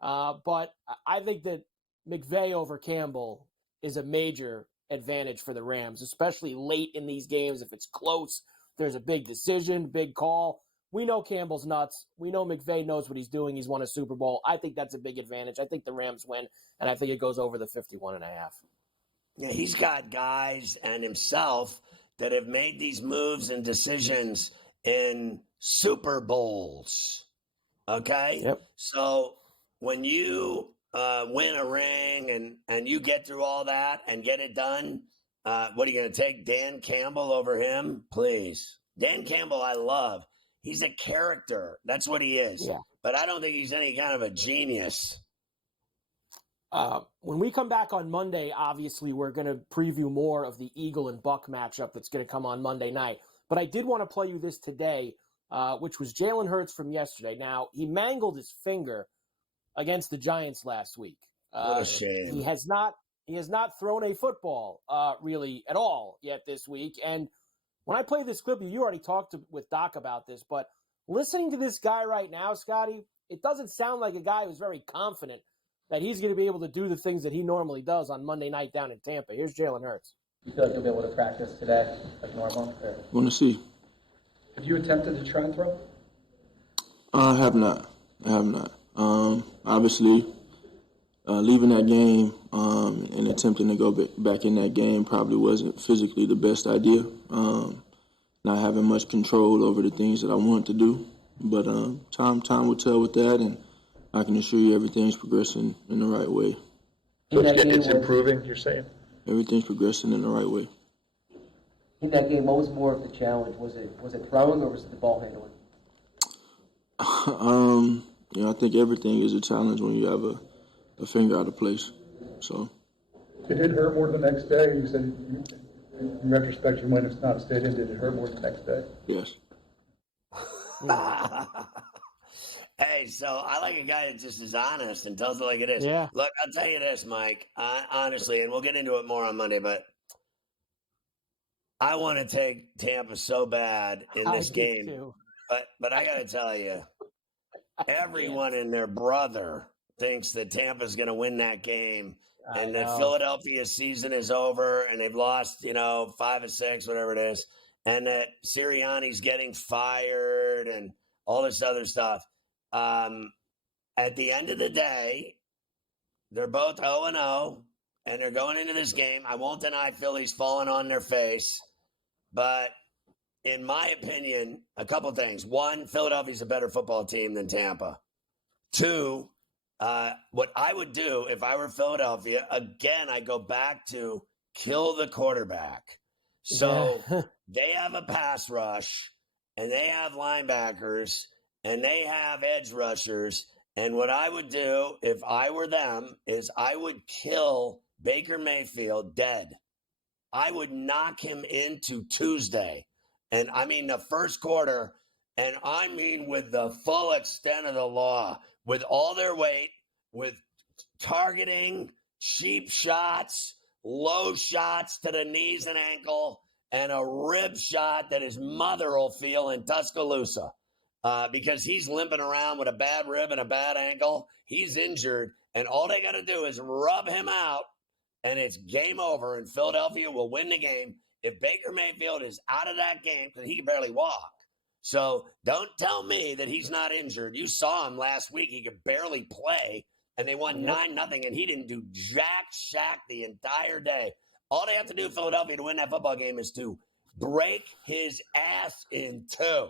But I think that McVay over Campbell is a major advantage for the Rams, especially late in these games. If it's close, there's a big decision, big call. We know Campbell's nuts. We know McVay knows what he's doing. He's won a Super Bowl. I think that's a big advantage. I think the Rams win, and I think it goes over the 51.5. Yeah, he's got guys and himself that have made these moves and decisions in Super Bowls. Okay? Yep. So when you win a ring and you get through all that and get it done, what are you going to take Dan Campbell over him? Please. Dan Campbell, I love. He's a character. That's what he is. Yeah. But I don't think he's any kind of a genius. When we come back on Monday, obviously, we're going to preview more of the Eagle and Buck matchup that's going to come on Monday night. But I did want to play you this today, which was Jalen Hurts from yesterday. Now, he mangled his finger against the Giants last week. What a shame. He has not thrown a football really at all yet this week. And when I play this clip, you already talked with Doc about this, but listening to this guy right now, Scotty, it doesn't sound like a guy who's very confident that he's going to be able to do the things that he normally does on Monday night down in Tampa. Here's Jalen Hurts. You feel like you'll be able to practice today like normal? Want to see. Have you attempted to try and throw? I have not. Obviously, leaving that game and attempting to go back in that game probably wasn't physically the best idea. Not having much control over the things that I wanted to do. But time will tell with that, and I can assure you everything's progressing in the right way. So it's improving, you're saying? Everything's progressing in the right way. In that game, what was more of the challenge? Was it throwing or was it the ball handling? I think everything is a challenge when you have a finger out of place. So. Did it hurt more the next day? You said, in retrospect, you might have not stayed in. Did it hurt more the next day? Yes. Hey, so I like a guy that just is honest and tells it like it is. Yeah. Look, I'll tell you this, Mike, honestly, and we'll get into it more on Monday, but I want to take Tampa so bad in this game. Too. But I got to tell you, everyone and their brother thinks that Tampa's going to win that game and that Philadelphia's season is over and they've lost, 5 or 6, whatever it is, and that Sirianni's getting fired and all this other stuff. At the end of the day, they're both 0-0, and they're going into this game. I won't deny Philly's falling on their face, but in my opinion, a couple things. One, Philadelphia's a better football team than Tampa. Two, what I would do if I were Philadelphia, again, I go back to kill the quarterback. So they have a pass rush, and they have linebackers, and they have edge rushers. And what I would do if I were them is I would kill Baker Mayfield dead. I would knock him into Tuesday. And I mean the first quarter, and I mean with the full extent of the law, with all their weight, with targeting, cheap shots, low shots to the knees and ankle, and a rib shot that his mother will feel in Tuscaloosa. Because he's limping around with a bad rib and a bad ankle. He's injured, and all they got to do is rub him out, and it's game over, and Philadelphia will win the game if Baker Mayfield is out of that game because he can barely walk. So don't tell me that he's not injured. You saw him last week. He could barely play, and they won 9-0, and he didn't do jack shack the entire day. All they have to do, Philadelphia, to win that football game is to break his ass in two.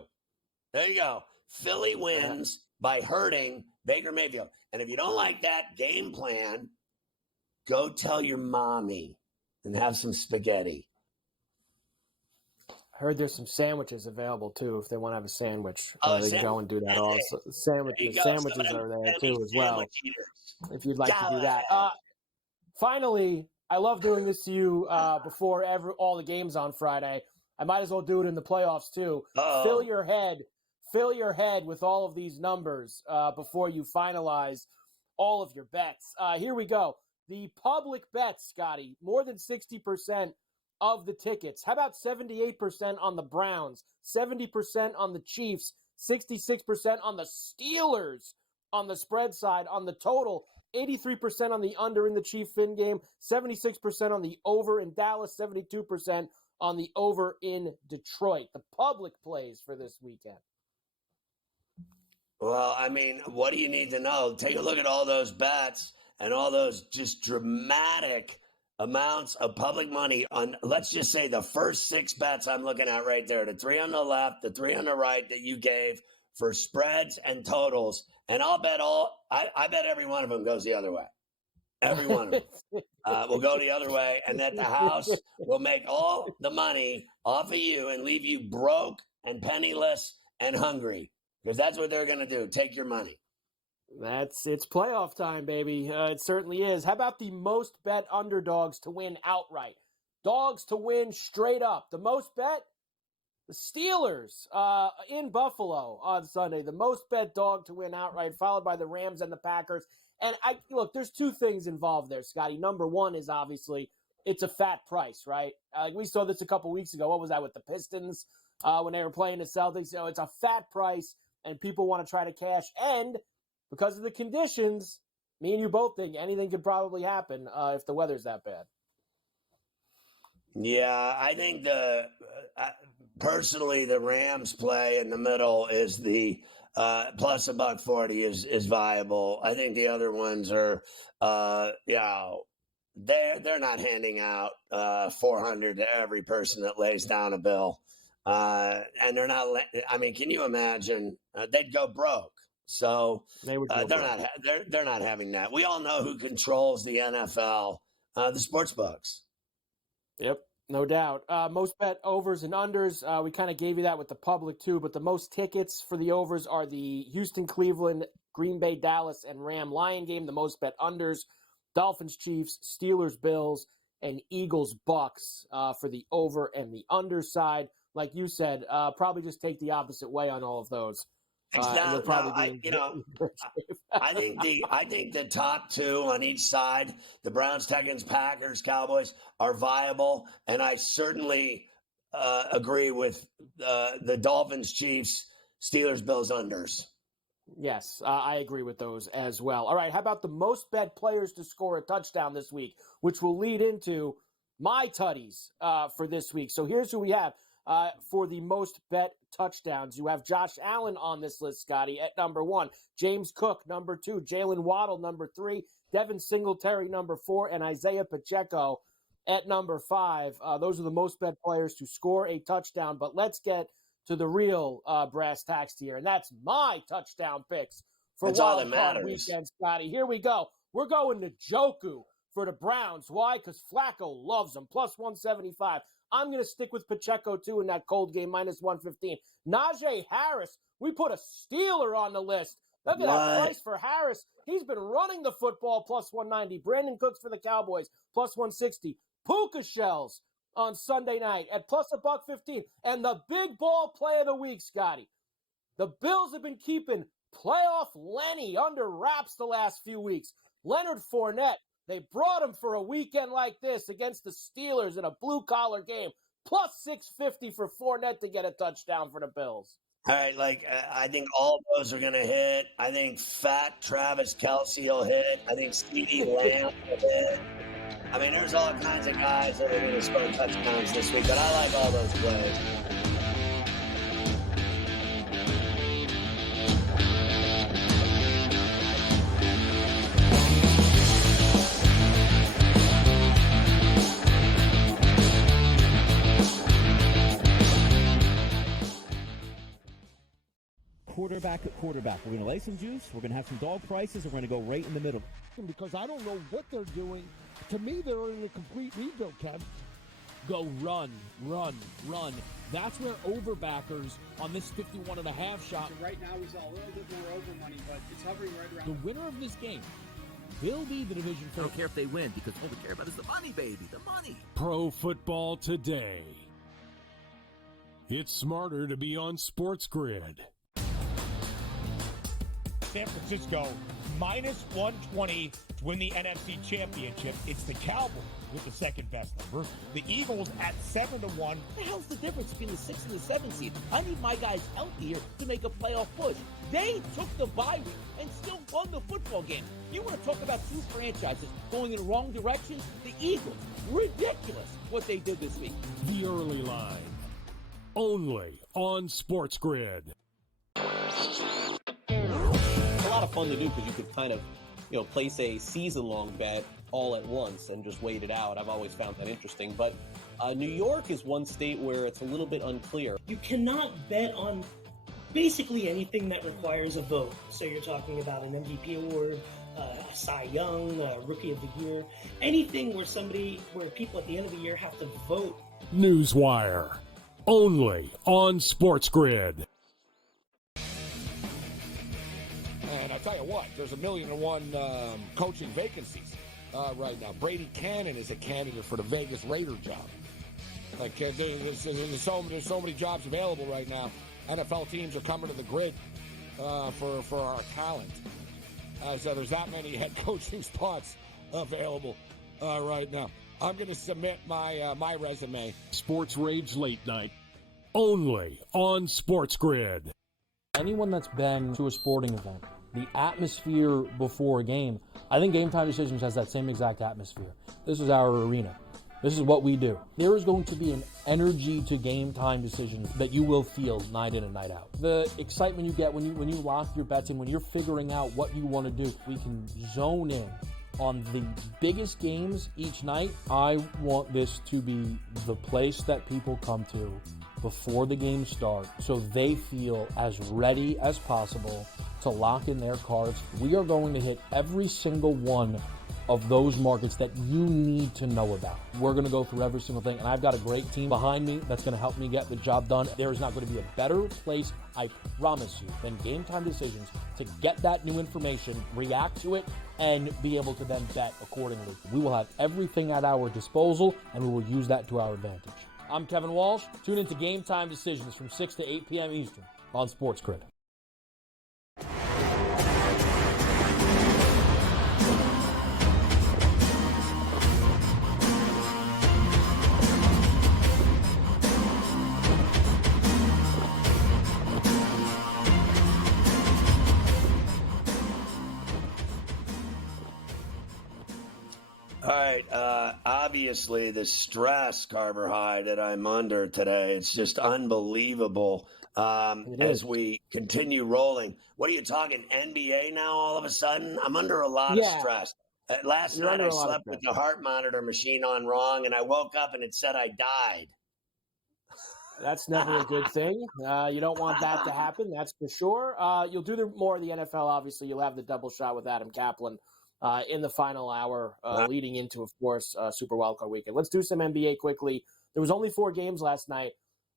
There you go. Philly wins by hurting Baker Mayfield. And if you don't like that game plan, go tell your mommy and have some spaghetti. I heard there's some sandwiches available too if they want to have a sandwich. They can go and do that There also. you Sandwiches go. are there too as well. If you'd like to do that. ahead. Finally, I love doing this to you before all the games on Friday. I might as well do it in the playoffs too. Fill your head with all of these numbers before you finalize all of your bets. Here we go. The public bets, Scotty, more than 60% of the tickets. How about 78% on the Browns, 70% on the Chiefs, 66% on the Steelers on the spread side, on the total, 83% on the under in the Chief-Fin game, 76% on the over in Dallas, 72% on the over in Detroit. The public plays for this weekend. Well, I mean, what do you need to know? Take a look at all those bets and all those just dramatic amounts of public money on, let's just say, the first 6 bets I'm looking at right there. The 3 on the left, the 3 on the right that you gave for spreads and totals. And I'll bet I bet every one of them goes the other way. Every one of them will go the other way. And that the house will make all the money off of you and leave you broke and penniless and hungry. Because that's what they're going to do. Take your money. It's playoff time, baby. It certainly is. How about the most bet underdogs to win outright? Dogs to win straight up. The most bet, the Steelers in Buffalo on Sunday. The most bet dog to win outright, followed by the Rams and the Packers. And look, there's 2 things involved there, Scotty. Number one is obviously it's a fat price, right? We saw this a couple weeks ago. What was that with the Pistons when they were playing the Celtics? You know, it's a fat price, and people want to try to cash. And because of the conditions, me and you both think anything could probably happen if the weather's that bad. Yeah, I think personally the Rams play in the middle is the plus $1.40 is viable. I think the other ones are, they're not handing out 400 to every person that lays down a bill, and they're not. I mean, can you imagine? They'd go broke. So they're not having that. We all know who controls the NFL, the sports books. Yep, no doubt. Most bet overs and unders. We kind of gave you that with the public too, but the most tickets for the overs are the Houston, Cleveland, Green Bay, Dallas, and Ram Lion game. The most bet unders, Dolphins, Chiefs, Steelers, Bills, and Eagles, Bucks for the over and the under side. Like you said, probably just take the opposite way on all of those. I think the top 2 on each side, the Browns, Texans, Packers, Cowboys, are viable, and I certainly agree with the Dolphins, Chiefs, Steelers, Bills unders. Yes, I agree with those as well. All right, how about the most bet players to score a touchdown this week, which will lead into my tutties for this week. So here's who we have. For the most bet touchdowns, you have Josh Allen on this list, Scotty, at number 1. James Cook, number 2. Jalen Waddle, number 3. Devin Singletary, number 4. And Isaiah Pacheco at number 5. Those are the most bet players to score a touchdown. But let's get to the real brass tacks here, and that's my touchdown picks for Wild Card Weekend, Scotty. Here we go. We're going to Joku for the Browns. Why? Because Flacco loves them. Plus 175. I'm going to stick with Pacheco, too, in that cold game, minus 115. Najee Harris, we put a Steeler on the list. Look at that price for Harris. He's been running the football, plus 190. Brandon Cooks for the Cowboys, plus 160. Puka Shells on Sunday night at plus $1.15. And the big ball play of the week, Scotty. The Bills have been keeping playoff Lenny under wraps the last few weeks. Leonard Fournette. They brought him for a weekend like this against the Steelers in a blue-collar game. Plus 650 for Fournette to get a touchdown for the Bills. All right, I think all those are going to hit. I think fat Travis Kelce will hit. I think CeeDee Lamb will hit. I mean, there's all kinds of guys that are going to score touchdowns this week, but I like all those plays. Quarterback at quarterback. We're going to lay some juice. We're going to have some dog prices. And we're going to go right in the middle. Because I don't know what they're doing. To me, they're in a complete rebuild, Kev. Go run, run, run. That's where overbackers on this 51.5 shot. So right now, we saw a little bit more over money, but it's hovering right around. The winner of this game will be the division I favorite. don't care if they win because all we care about is the money, baby, the money. Pro Football Today. It's smarter to be on SportsGrid. San Francisco minus 120 to win the NFC Championship. It's the Cowboys with the second best number. The Eagles at 7-1. What the hell's the difference between the 6 and the 7 seed? I need my guys healthy here to make a playoff push. They took the bye week and still won the football game. You want to talk about two franchises going in the wrong directions? The Eagles. Ridiculous what they did this week. The early line. Only on SportsGrid. It's a lot of fun to do because you could kind of, place a season-long bet all at once and just wait it out. I've always found that interesting. But New York is one state where it's a little bit unclear. You cannot bet on basically anything that requires a vote. So you're talking about an MVP award, a Cy Young, Rookie of the Year, anything where people at the end of the year have to vote. Newswire. Only on SportsGrid. And I tell you what, there's 1,000,001 coaching vacancies right now. Brady Cannon is a candidate for the Vegas Raider job. Like there's so many jobs available right now. NFL teams are coming to the grid for our talent. So there's that many head coaching spots available right now. I'm going to submit my resume. Sports Rage Late Night. Only on SportsGrid. Anyone that's been to a sporting event, the atmosphere before a game, I think Game Time Decisions has that same exact atmosphere. This is our arena. This is what we do. There is going to be an energy to Game Time Decisions that you will feel night in and night out. The excitement you get when you lock your bets in, when you're figuring out what you want to do, we can zone in on the biggest games each night. I want this to be the place that people come to before the games start so they feel as ready as possible to lock in their cards. We are going to hit every single one of those markets that you need to know about. We're going to go through every single thing, and I've got a great team behind me that's going to help me get the job done. There is not going to be a better place, I promise you, than Game Time Decisions to get that new information, react to it, and be able to then bet accordingly. We will have everything at our disposal, and we will use that to our advantage. I'm Kevin Walsh. Tune into Game Time Decisions from 6 to 8 p.m. Eastern on SportsGrid. All right. Obviously, the stress, Carver High, that I'm under today, it's just unbelievable as we continue rolling. What are you talking, NBA now all of a sudden? I'm under a lot of stress. Last night, I slept with the heart monitor machine on wrong, and I woke up and it said I died. That's never a good thing. You don't want that to happen, that's for sure. You'll do more of the NFL, obviously. You'll have the double shot with Adam Kaplan in the final hour leading into, of course, Super Wildcard Weekend. Let's do some NBA quickly. There was only 4 games last night,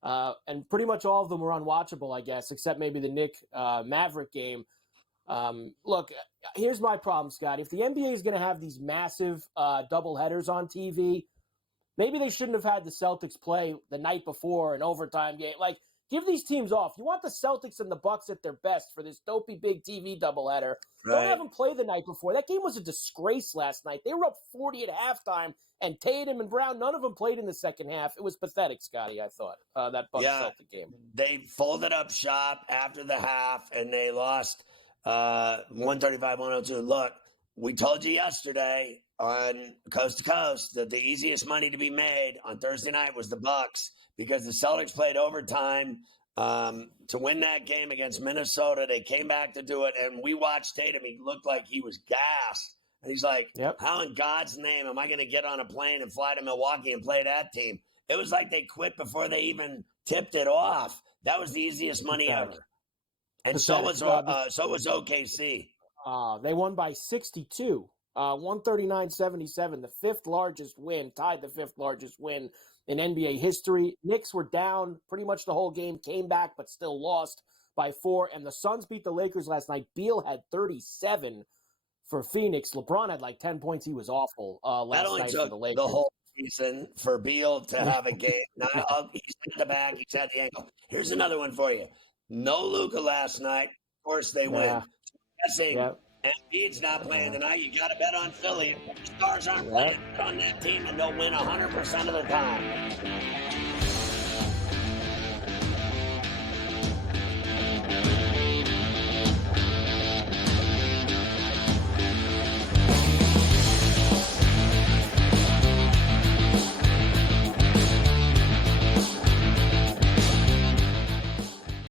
and pretty much all of them were unwatchable, I guess, except maybe the Knick Maverick game. Look, here's my problem, Scott. If the NBA is going to have these massive doubleheaders on TV, maybe they shouldn't have had the Celtics play the night before an overtime game. Like, give these teams off. You want the Celtics and the Bucks at their best for this dopey big TV doubleheader. Right. Don't have them play the night before. That game was a disgrace last night. They were up 40 at halftime, and Tatum and Brown, none of them played in the second half. It was pathetic, Scotty, I thought, that Bucks-Celtic game. They folded up shop after the half, and they lost 135-102. Look, we told you yesterday on Coast to Coast that the easiest money to be made on Thursday night was the Bucks because the Celtics played overtime to win that game against Minnesota. They came back to do it, and we watched Tatum. He looked like he was gassed. And he's like, how in God's name am I going to get on a plane and fly to Milwaukee and play that team? It was like they quit before they even tipped it off. That was the easiest money ever. And so was OKC. They won by 62. 139-77, the fifth largest win, tied the fifth largest win in NBA history. Knicks were down pretty much the whole game, came back, but still lost by 4. And the Suns beat the Lakers last night. Beal had 37 for Phoenix. LeBron had like 10 points. He was awful last night for the Lakers. The whole season for Beal to have a game. Now, he's in the back. He's had the ankle. Here's another one for you. No Luka last night. Of course, they win. Guessing Embiid's not playing tonight. You got to bet on Philly. Stars aren't playing on that team, and they'll win 100% of the time.